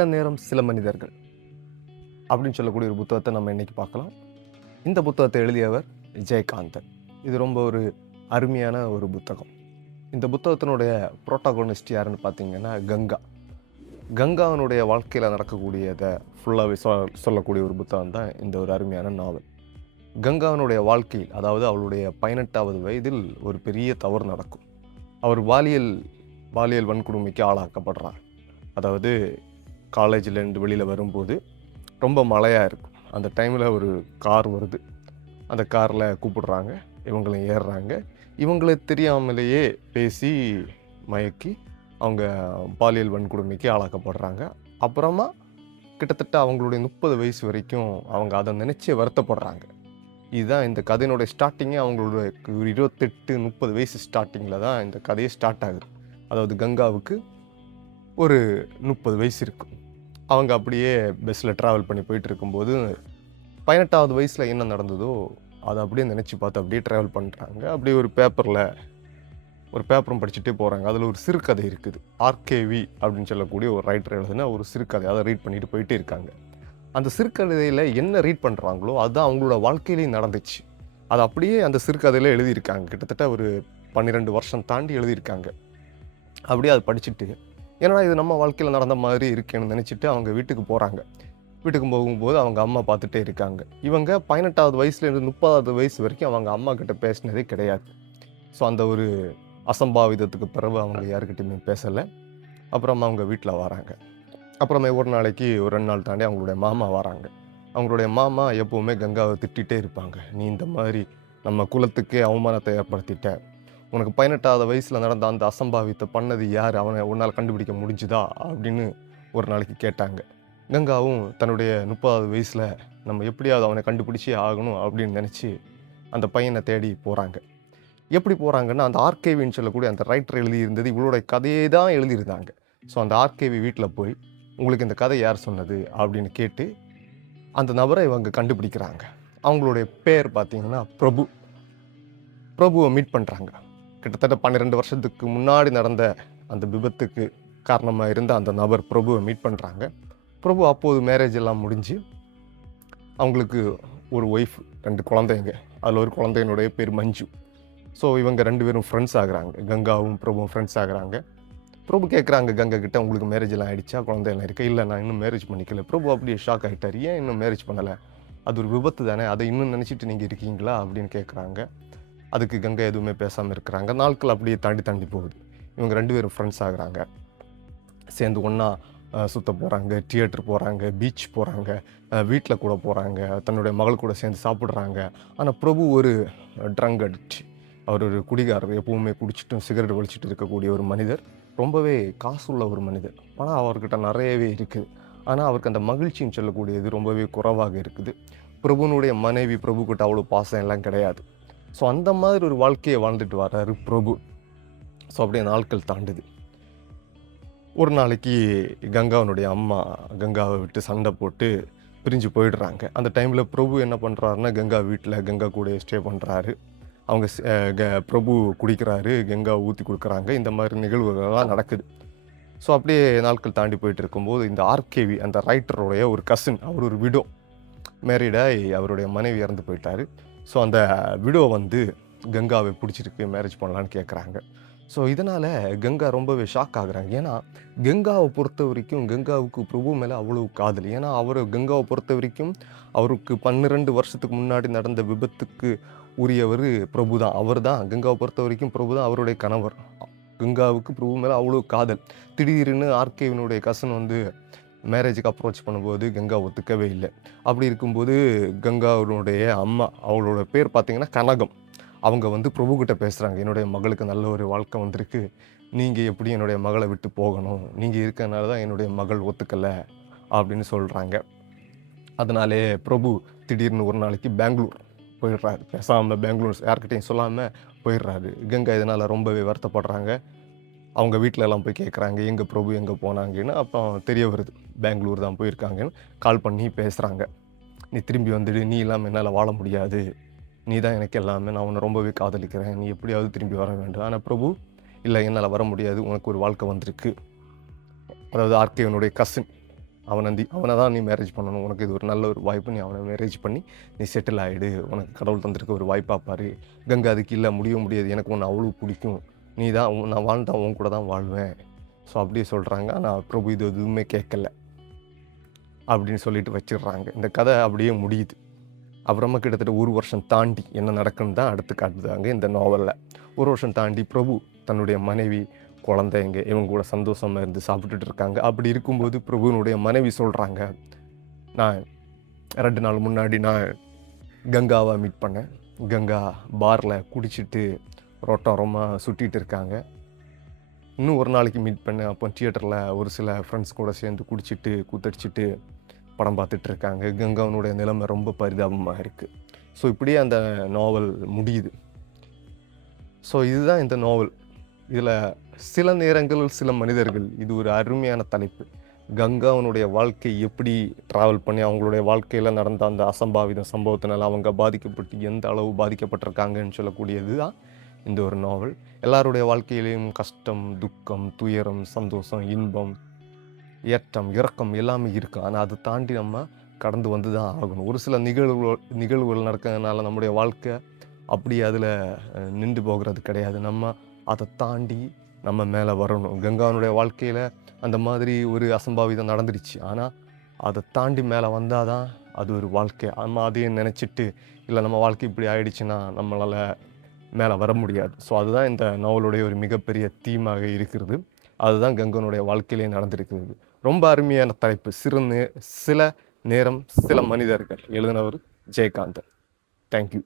சில நேரம் சில மனிதர்கள் அப்படின்னு சொல்லக்கூடிய ஒரு புத்தகத்தை நம்ம இன்னைக்கு பார்க்கலாம். இந்த புத்தகத்தை எழுதியவர் ஜெயகாந்தன். இது ரொம்ப ஒரு அருமையான ஒரு புத்தகம். இந்த புத்தகத்தினுடைய புரோட்டாகோனிஸ்ட் யாருன்னு பார்த்தீங்கன்னா கங்கா. கங்காவினுடைய வாழ்க்கையில் நடக்கக்கூடியதை ஃபுல்லாகவே சொல்லக்கூடிய ஒரு புத்தகம் தான் இந்த ஒரு அருமையான நாவல். கங்காவினுடைய வாழ்க்கையில், அதாவது அவளுடைய 18வது வயதில் ஒரு பெரிய தவறு நடக்கும். அவர் பாலியல் வன்கொடுமைக்கு ஆளாக்கப்படுறார். அதாவது காலேஜிலேருந்து வெளியில் வரும்போது ரொம்ப மழையாக இருக்கும். அந்த டைமில் ஒரு கார் வருது. அந்த காரில் கூப்பிடுறாங்க, இவங்களும் ஏறுறாங்க. இவங்களே தெரியாமலேயே பேசி மயக்கி அவங்க பாலியல் வன்கொடுமைக்கு ஆளாக்கப்படுறாங்க. அப்புறமா கிட்டத்தட்ட அவங்களுடைய 30 வயசு வரைக்கும் அவங்க அதை நினச்சி வருத்தப்படுறாங்க. இதுதான் இந்த கதையினுடைய ஸ்டார்டிங்கே. அவங்களோட ஒரு 28-30 வயசு ஸ்டார்டிங்கில் தான் இந்த கதையே ஸ்டார்ட் ஆகுது. அதாவது கங்காவுக்கு ஒரு 30 வயசு இருக்கும். அவங்க அப்படியே பஸ்ஸில் ட்ராவல் பண்ணி போயிட்டு இருக்கும்போது 18வது வயசில் என்ன நடந்ததோ அதை அப்படியே நினச்சி பார்த்து அப்படியே ட்ராவல் பண்ணுறாங்க. அப்படியே ஒரு பேப்பரும் படிச்சுட்டே போகிறாங்க. அதில் ஒரு சிறுகதை இருக்குது. ஆர்கேவி அப்படின்னு சொல்லக்கூடிய ஒரு ரைட்டர் எழுதுனா ஒரு சிறுகதை. அதை ரீட் பண்ணிட்டு போயிட்டே இருக்காங்க. அந்த சிறுகதையில் என்ன ரீட் பண்ணுறாங்களோ அதுதான் அவங்களோட வாழ்க்கையிலையும் நடந்துச்சு. அது அப்படியே அந்த சிறுகதையில் எழுதியிருக்காங்க. கிட்டத்தட்ட ஒரு 12 வருஷம் தாண்டி எழுதியிருக்காங்க. அப்படியே அதை படிச்சுட்டு ஏன்னா இது நம்ம வாழ்க்கையில் நடந்த மாதிரி இருக்கேன்னு நினச்சிட்டு அவங்க வீட்டுக்கு போகிறாங்க. வீட்டுக்கு போகும்போது அவங்க அம்மா பார்த்துட்டே இருக்காங்க. இவங்க 18வது வயசுலேருந்து 30வது வயசு வரைக்கும் அவங்க அம்மா கிட்ட பேசினதே கிடையாது. ஸோ அந்த ஒரு அசம்பாவிதத்துக்கு பிறகு அவங்க யாருக்கிட்டையுமே பேசலை. அப்புறமா அவங்க வீட்டில் வராங்க. அப்புறமே ஒரு நாளைக்கு ஒரு 2 நாள் தாண்டி அவங்களுடைய மாமா வராங்க. அவங்களுடைய மாமா எப்போவுமே கங்காவை திட்டிகிட்டே இருப்பாங்க. நீ இந்த மாதிரி நம்ம குலத்துக்கே அவமானத்தை ஏற்படுத்திட்ட. உனக்கு 18வது வயசில் நடந்த அந்த அசம்பாவித்தை பண்ணது யார், அவனை உன்னால் கண்டுபிடிக்க முடிஞ்சுதா அப்படின்னு ஒரு நாளைக்கு கேட்டாங்க. கங்காவும் தன்னுடைய 30வது வயசில் நம்ம எப்படியாவது அவனை கண்டுபிடிச்சே ஆகணும் அப்படின்னு நினச்சி அந்த பையனை தேடி போகிறாங்க. எப்படி போகிறாங்கன்னா, அந்த ஆர்கேவின்னு சொல்லக்கூடிய அந்த ரைட்டர் எழுதியிருந்தது இவளோட கதையே தான் எழுதியிருந்தாங்க. ஸோ அந்த ஆர்கேவி வீட்டில் போய் உங்களுக்கு இந்த கதை யார் சொன்னது அப்படின்னு கேட்டு அந்த நபரை இவங்க கண்டுபிடிக்கிறாங்க. அவங்களுடைய பேர் பார்த்திங்கன்னா பிரபுவை மீட் பண்ணுறாங்க. கிட்டத்தட்ட 12 வருஷத்துக்கு முன்னாடி நடந்த அந்த விபத்துக்கு காரணமாக இருந்த அந்த நபர் பிரபுவை மீட் பண்ணுறாங்க. பிரபு அப்போது மேரேஜ் எல்லாம் முடிஞ்சு அவங்களுக்கு ஒரு ஒய்ஃப், 2 குழந்தைங்க. அதில் ஒரு குழந்தையினுடைய பேர் மஞ்சு. ஸோ இவங்க 2 பேரும் ஃப்ரெண்ட்ஸ் ஆகுறாங்க. கங்காவும் பிரபுவும் ஃப்ரெண்ட்ஸ் ஆகுறாங்க. பிரபு கேட்குறாங்க கங்கா கிட்ட, உங்களுக்கு மேரேஜ் எல்லாம் ஆகிடுச்சா, குழந்தையெல்லாம் இருக்கா? இல்லை, நான் இன்னும் மேரேஜ் பண்ணிக்கல. பிரபு அப்படியே ஷாக் ஆகிட்டார். ஏன் இன்னும் மேரேஜ் பண்ணலை? அது ஒரு விபத்து தானே, அதை இன்னும் நினச்சிட்டு நீங்கள் இருக்கீங்களா அப்படின்னு கேட்குறாங்க. அதுக்கு கங்கா எதுவுமே பேசாமல் இருக்கிறாங்க. நாட்கள் அப்படியே தாண்டி போகுது. இவங்க 2 பேரும் ஃப்ரெண்ட்ஸ் ஆகுறாங்க. சேர்ந்து ஒன்றா சுற்ற போகிறாங்க, தியேட்டர் போகிறாங்க, பீச் போகிறாங்க, வீட்டில் கூட போகிறாங்க, தன்னுடைய மகள் கூட சேர்ந்து சாப்பிட்றாங்க. ஆனால் பிரபு ஒரு ட்ரங்க் அடிக்ட். அவர் ஒரு குடிகாரர். எப்பவுமே குடிச்சிட்டும் சிகரெட் வலிச்சிட்டு இருக்கக்கூடிய ஒரு மனிதர். ரொம்பவே காசுள்ள ஒரு மனிதர். பணம் அவர்கிட்ட நிறையவே இருக்குது. ஆனால் அவருக்கு அந்த மகிழ்ச்சின்னு சொல்லக்கூடியது ரொம்பவே குறைவாக இருக்குது. பிரபுனுடைய மனைவி பிரபுக்கிட்ட அவ்வளோ பாசம் எல்லாம் கிடையாது. ஸோ அந்த மாதிரி ஒரு வாழ்க்கையை வாழ்ந்துட்டு வர்றாரு பிரபு. ஸோ அப்படியே நாட்கள் தாண்டுது. ஒரு நாளைக்கு கங்காவினுடைய அம்மா கங்காவை விட்டு சண்டை போட்டு பிரிஞ்சு போயிடுறாங்க. அந்த டைமில் பிரபு என்ன பண்ணுறாருன்னா, கங்கா வீட்டில் கங்கா கூட ஸ்டே பண்ணுறாரு. அவங்க பிரபு குடிக்கிறாரு, கங்கா ஊற்றி கொடுக்குறாங்க. இந்த மாதிரி நிகழ்வுகள்லாம் நடக்குது. ஸோ அப்படியே நாட்கள் தாண்டி போயிட்டு இருக்கும்போது இந்த ஆர்கேவி அந்த ரைட்டருடைய ஒரு கசின், அவர் ஒரு விடோ, மேரீடாகி அவருடைய மனைவி இறந்து போயிட்டார். ஸோ அந்த விடோ வந்து கங்காவை பிடிச்சிருக்கு, மேரேஜ் பண்ணலான்னு கேட்குறாங்க. ஸோ இதனால் கங்கா ரொம்பவே ஷாக் ஆகுறாங்க. ஏன்னா கங்காவை பொறுத்த வரைக்கும் கங்காவுக்கு பிரபு மேலே அவ்வளோ காதல். ஏன்னா கங்காவை பொறுத்த வரைக்கும் அவருக்கு 12 வருஷத்துக்கு முன்னாடி நடந்த விபத்துக்கு உரியவர் பிரபு தான். அவர் தான் கங்காவை பொறுத்த வரைக்கும் பிரபு தான் அவருடைய கணவர். கங்காவுக்கு பிரபு மேலே அவ்வளோ காதல். திடீர்னு ஆர்கேவினுடைய கசன் வந்து மேரேஜுக்கு அப்ரோச் பண்ணும்போது கங்கா ஒத்துக்கவே இல்லை. அப்படி இருக்கும்போது கங்காவுடைய அம்மா, அவளோட பேர் பார்த்திங்கன்னா கனகம், அவங்க வந்து பிரபுக்கிட்ட பேசுகிறாங்க. என்னுடைய மகளுக்கு நல்ல ஒரு வாழ்க்கை வந்திருக்கு, நீங்கள் எப்படி என்னுடைய மகளை விட்டு போகணும், நீங்கள் இருக்கிறனால தான் என்னுடைய மகள் ஒத்துக்கலை அப்படின்னு சொல்கிறாங்க. அதனாலே பிரபு திடீர்னு ஒரு நாளைக்கு பெங்களூர் போயிடுறாரு. பேசாமல் பெங்களூர் யார்கிட்டையும் சொல்லாமல் போயிடுறாரு. கங்கா இதனால் ரொம்பவே வருத்தப்படுறாங்க. அவங்க வீட்டில எல்லாம் போய் கேட்குறாங்க, எங்கே பிரபு எங்கே போனாங்கன்னு. அப்புறம் தெரிய வருது பெங்களூர் தான் போயிருக்காங்கன்னு. கால் பண்ணி பேசுகிறாங்க. நீ திரும்பி வந்துடு, நீ இல்லாமல் என்னால் வாழ முடியாது, நீ தான் எனக்கு எல்லாமே, நான் உன்னை ரொம்பவே காதலிக்கிறேன், நீ எப்படியாவது திரும்பி வர வேண்டும். ஆனால் பிரபு, இல்லை என்னால் வர முடியாது, உனக்கு ஒரு வாழ்க்கை வந்திருக்கு. அதாவது ஆர்கேவனுடைய கசின் அவனை தான் நீ மேரேஜ் பண்ணணும், உனக்கு இது ஒரு நல்ல ஒரு வாய்ப்பு, நீ அவனை மேரேஜ் பண்ணி நீ செட்டில் ஆகிடு, உனக்கு கடவுள் தந்திருக்க ஒரு வாய்ப்பாக பாரு. கங்கா அதுக்கு இல்லை, முடியாது, எனக்கு உன்னை அவ்வளோ பிடிக்கும், நீ தான் நான் வாழ்ந்தா உன் கூட தான் வாழ்வேன். ஸோ அப்படியே சொல்கிறாங்க. ஆனால் பிரபு இது எதுவுமே கேட்கல அப்படின்னு சொல்லிட்டு வச்சிடுறாங்க. இந்த கதை அப்படியே முடியுது. அப்புறமா கிட்டத்தட்ட 1 வருஷம் தாண்டி என்ன நடக்குன்னு தான் அடுத்து காட்டுதாங்க இந்த நாவலில். 1 வருஷம் தாண்டி பிரபு தன்னுடைய மனைவி, குழந்தைங்க இவங்க கூட சந்தோஷமாக இருந்து சாப்பிட்டுட்டு இருக்காங்க. அப்படி இருக்கும்போது பிரபுனுடைய மனைவி சொல்கிறாங்க, நான் 2 நாள் முன்னாடி நான் கங்காவை மீட் பண்ணேன். கங்கா பாரில் குடிச்சிட்டு ரோட்டோரமாக சுற்றிட்டு இருக்காங்க. இன்னும் ஒரு நாளைக்கு மீட் பண்ணேன். அப்போ தியேட்டரில் ஒரு சில ஃப்ரெண்ட்ஸ் கூட சேர்ந்து குடிச்சிட்டு கூத்தடிச்சிட்டு படம் பார்த்துட்டு இருக்காங்க. கங்காவனுடைய நிலைமை ரொம்ப பரிதாபமாக இருக்குது. ஸோ இப்படியே அந்த நாவல் முடியுது. ஸோ இதுதான் இந்த நாவல். இதில் சில நேரங்களில் சில மனிதர்கள், இது ஒரு அருமையான தலைப்பு, கங்காவனுடைய வாழ்க்கை எப்படி ட்ராவல் பண்ணி அவங்களுடைய வாழ்க்கையில் நடந்த அந்த அசம்பாவித சம்பவத்தினால் அவங்க பாதிக்கப்பட்டு எந்த அளவு பாதிக்கப்பட்டிருக்காங்கன்னு சொல்லக்கூடியது தான் இந்த ஒரு நாவல். எல்லாருடைய வாழ்க்கையிலையும் கஷ்டம், துக்கம், துயரம், சந்தோஷம், இன்பம், ஏற்றம், இறக்கம் எல்லாமே இருக்குது. ஆனால் அதை தாண்டி நம்ம கடந்து வந்து தான் ஆகணும். ஒரு சில நிகழ்வுகள் நடக்கிறதுனால நம்முடைய வாழ்க்கை அப்படி அதில் நின்று போகிறது கிடையாது. நம்ம அதை தாண்டி நம்ம மேலே வரணும். கங்காவனுடைய வாழ்க்கையில் அந்த மாதிரி ஒரு அசம்பாவிதம் நடந்துடுச்சு. ஆனால் அதை தாண்டி மேலே வந்தால் தான் அது ஒரு வாழ்க்கை. நம்ம அதையும் நினச்சிட்டு இல்லை நம்ம வாழ்க்கை இப்படி ஆயிடுச்சுன்னா நம்மளால் மேலே வர முடியாது. ஸோ அதுதான் இந்த நாவலுடைய ஒரு மிகப்பெரிய தீமாக இருக்கிறது. அதுதான் கங்கனுடைய வாழ்க்கையிலே நடந்திருக்கிறது. ரொம்ப அருமையான தலைப்பு. சில நேரம் சில மனிதர்கள். எழுதினவர் ஜெயகாந்தன். தேங்க்யூ.